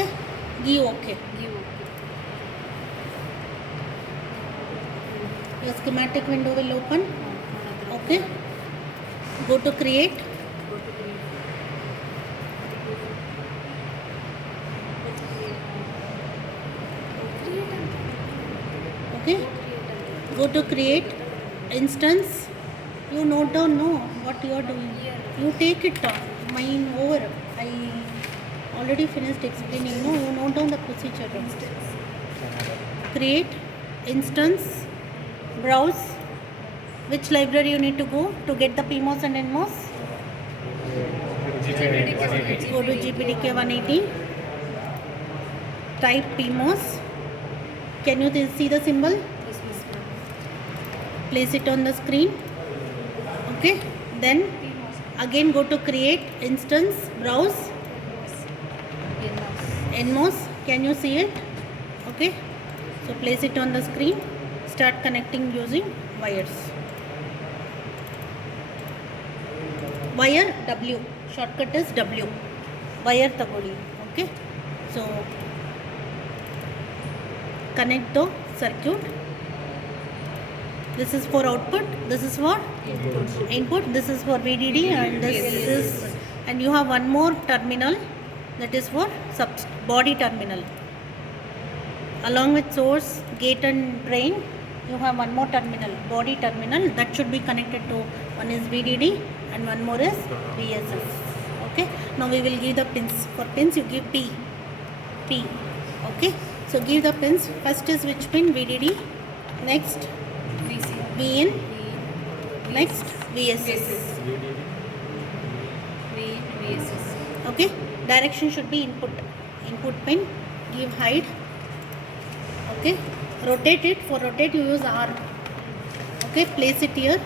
Okay, give OK. Your schematic window will open. Okay, go to create. Okay, go to create instance. You note down what you are doing. You take it down. Mine over. I already finished explaining. No, you note down the procedure. Create instance, browse. Which library you need to go to get the PMOS and NMOS? Go to GPDK 180. Type PMOS. Can you see the symbol? Place it on the screen. Okay. Then again go to create instance, browse. NMOS. Can you see it? Okay. So place it on the screen. Start connecting using wires. Wire W. Shortcut is W. Wire tagodi. Okay. So connect the circuit. This is for output. This is for input. This is for VDD, and this is, and you have one more terminal, that is for body terminal. Along with source, gate and drain, you have one more terminal, body terminal, that should be connected to, one is VDD and one more is VSS. Okay. Now we will give the pins. For pins you give P. Okay. So give the pins. First is which pin? VDD. Next VN. Next VSS. Okay. Direction should be input. Input pin. Give hide. Okay. Rotate it. For rotate you use R. Okay. Place it here.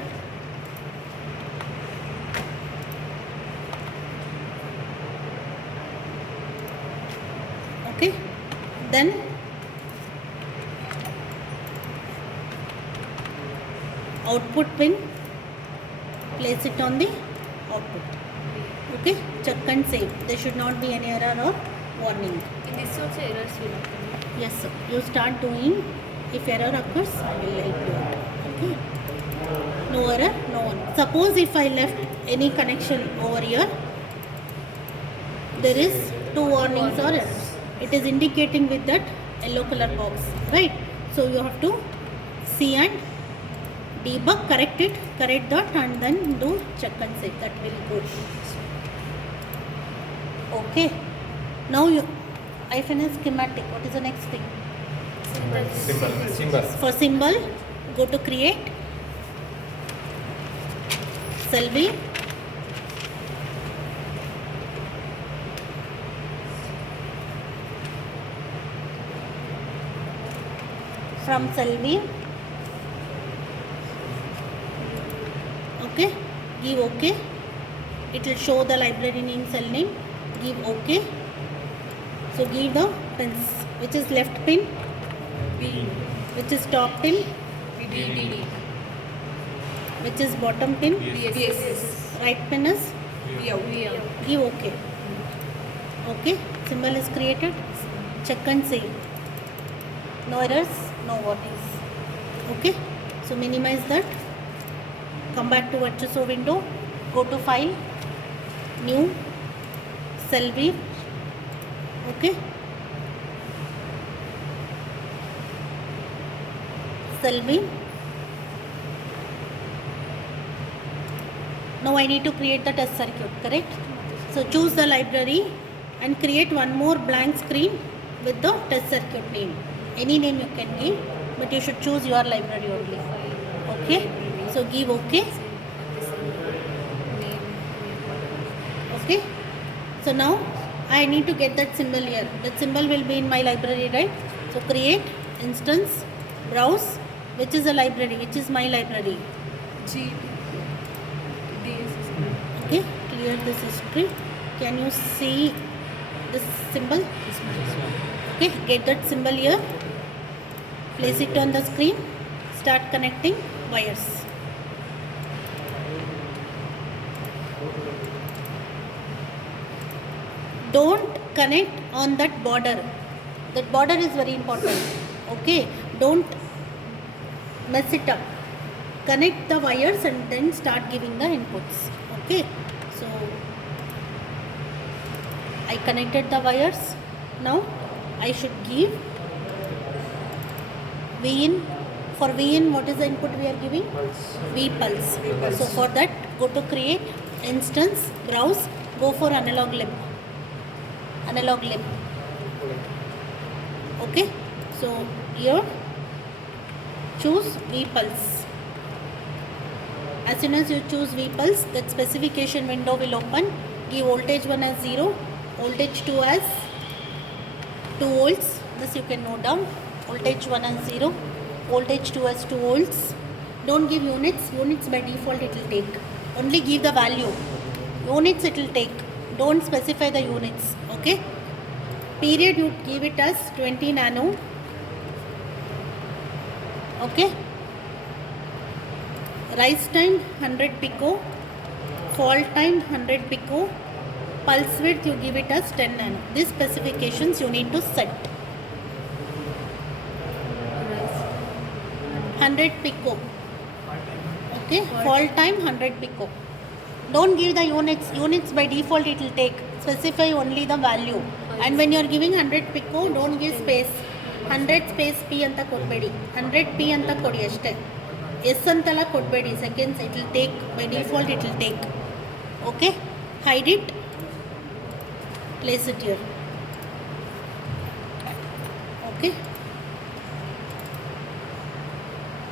Okay. Then output pin, place it on the output. Okay. Check and save. There should not be any error or warning. In this also errors will occur. Yes, sir. You start doing. If error occurs, I will help you out. Okay. No error, no one. Suppose if I left any connection over here, there is 2 warnings or errors. It is indicating with that yellow color box, right? So you have to see and debug, correct that, and then do check and save. That will go. Okay. Now I finished schematic. What is the next thing? Symbol. For symbol, go to create, cell B, from cell B. Okay, give OK. It will show the library name, cell name. Give OK. So give the pins. Which is left pin? V. Which is top pin? VDD. Which is bottom pin? VSS. Right pin is? VM. Give OK. Okay, symbol is created. Check and save. No errors, no warnings. Okay, so minimize that. Come back to Virtuoso window. Go to File, New, Cell View. Okay. Cell view. Now I need to create the test circuit, correct? So choose the library and create one more blank screen with the test circuit name. Any name you can give, but you should choose your library only. Okay? So give OK. Okay? So now I need to get that symbol here. That symbol will be in my library, right? So create instance, browse, which is a library, which is my library. G. Okay, clear this history. Can you see this symbol? Okay, get that symbol here. Place it on the screen. Start connecting wires. Don't connect on that border. That border is very important. Okay, don't mess it up. Connect the wires and then start giving the inputs. Okay, so I connected the wires. Now I should give V in. For V in, what is the input we are giving? V pulse. So for that, go to create, instance, browse, go for analog limb. Analog limb. Okay, so here choose V pulse. As soon as you choose V pulse, that specification window will open. Give voltage 1 as 0, voltage 2 as 2 volts. This you can note down. Voltage 1 as 0, voltage 2 as 2 volts. Don't give units. Units by default it will take. Only give the value. Units it will take. Don't specify the units. Okay. Period you give it as 20 nano. Okay. Rise time 100 pico. Fall time 100 pico. Pulse width you give it as 10 nano. These specifications you need to set. 100 pico. Okay. Fall time 100 pico. Don't give the units. Units by default it will take. Specify only the value. And when you are giving 100 pico, don't give space. 100 space P anta kodbedi. 100 P anta kodi ashte. S antala kodbedi. Seconds it will take. By default it will take. Okay. Hide it. Place it here. Okay.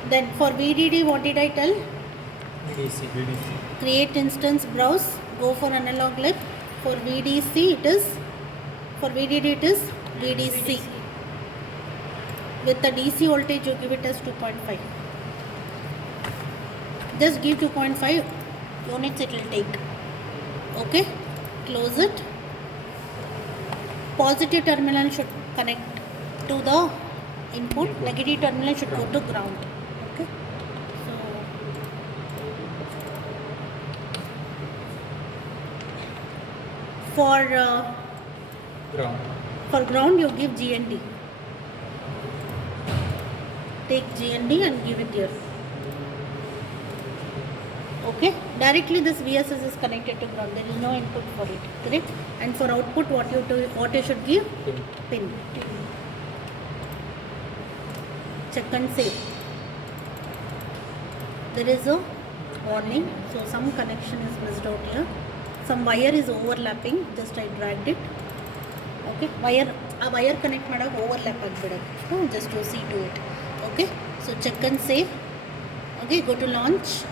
Then for VDD, what did I tell? VDC. Create instance, browse, go for analog lib. For VDC it is, for VDD it is VDC. With the DC voltage you give it as 2.5. Just give 2.5 units it will take. Okay, close it. Positive terminal should connect to the input, negative terminal should go to ground. Okay, so for ground you give GND. Take GND and give it here. Okay, directly this VSS is connected to ground. There is no input for it, correct? And for output, what you should give? Pin. Check and save. There is a warning, so some connection is missed out here. Some wire is overlapping. Just I dragged it. Okay, wire connect madak overlap agbidak. So just to see to it. Okay, so check and save. Okay, go to launch.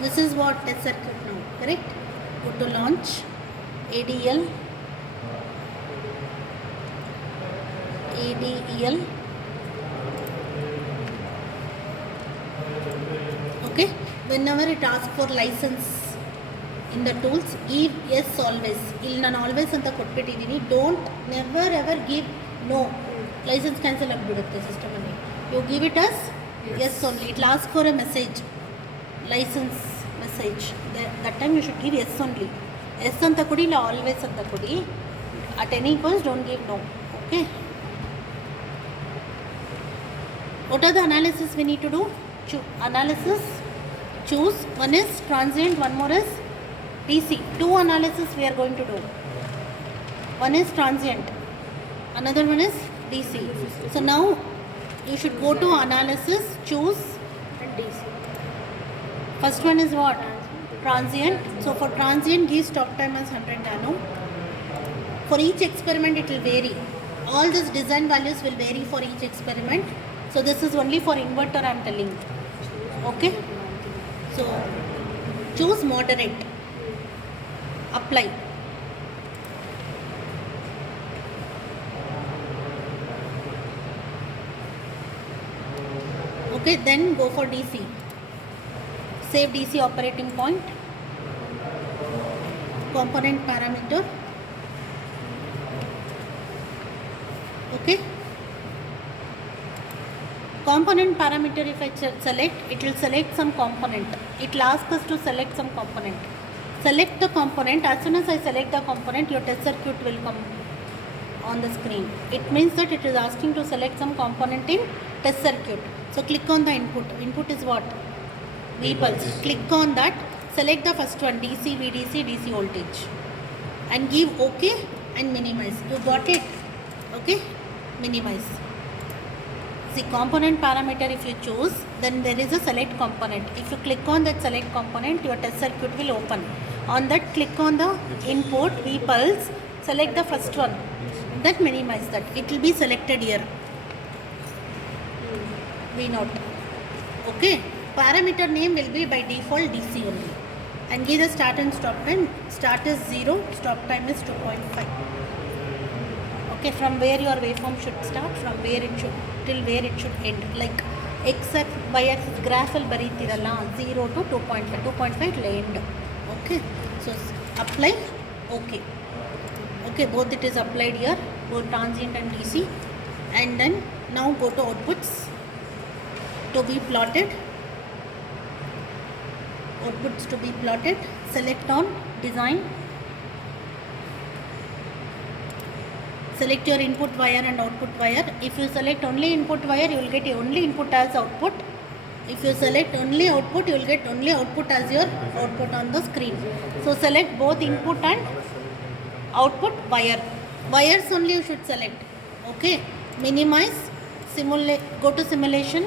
This is what test circuit now, correct? Go to launch. ADL. Okay, whenever it asks for license in the tools, give yes always. Il nan always anta kottbittidini. Don't never ever give no. License cancel agbidutte system alli. You give it as yes only. It will ask for a message. License message. That time you should give yes only. Yes anta kodi illa always anta kodi. At any cost don't give no. Okay. What are the analysis we need to do? Choose. One is transient, one more is DC. Two analysis we are going to do. One is transient, another one is DC. So now you should go to analysis, choose and DC. First one is what? Transient. So for transient, give stop time as 100 nano. For each experiment it will vary. All these design values will vary for each experiment. So this is only for inverter I am telling. Okay. So choose moderate. Apply. Okay, then go for DC. Save DC operating point. Component parameter. Okay. Component parameter, if I select, it will select some component. It will ask us to select some component. select the component. As soon as I select the component, your test circuit will come on the screen. It means that it is asking to select some component in test circuit. So click on the input. Input is what? V pulse. Click on that. Select the first one, DC, VDC, DC voltage, and give OK and minimize. You got it? Okay? Minimize. See, component parameter if you choose, then there is a select component. If you click on that select component, your test circuit will open. On that, click on the input V pulse, select the first one, then minimize that. It will be selected here. V0. Okay. Parameter name will be by default DC only. And give the start and stop time. Start is 0, stop time is 2.5. Okay, from where your waveform should start, from where it should, till where it should end. Like x-axis, y-axis graph will baritiralla 0 to 2.5. 2.5 will end. Okay. So apply. Okay. Okay, both it is applied here, both transient and DC. And then now go to outputs to be plotted. Outputs to be plotted. Select on design. Select your input wire and output wire. If you select only input wire, you will get only input as output. If you select only output, you will get only output as your output on the screen. So select both input and output wire. Wires only you should select. Okay. Minimize. Simulate. Go to simulation.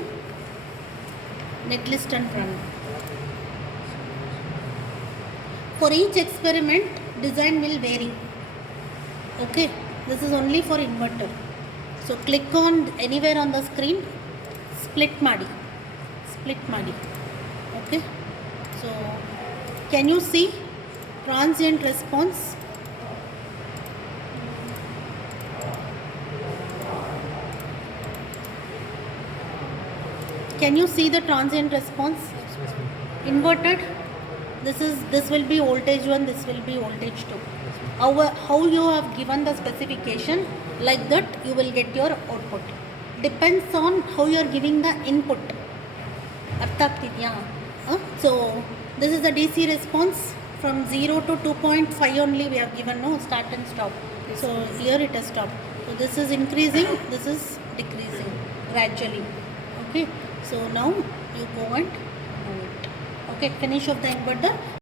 Netlist and run. For each experiment, design will vary. Okay. This is only for inverter. So click on anywhere on the screen. Split madi. Split madi. Okay. So can you see transient response? Can you see the transient response? Inverted. This will be voltage 1, this will be voltage 2. How you have given the specification, like that you will get your output. Depends on how you are giving the input. So this is the DC response from 0 to 2.5 only we have given, no, start and stop. So here it has stopped. So this is increasing, this is decreasing gradually. Okay. So now you go and do it. Okay, finish of the inverter.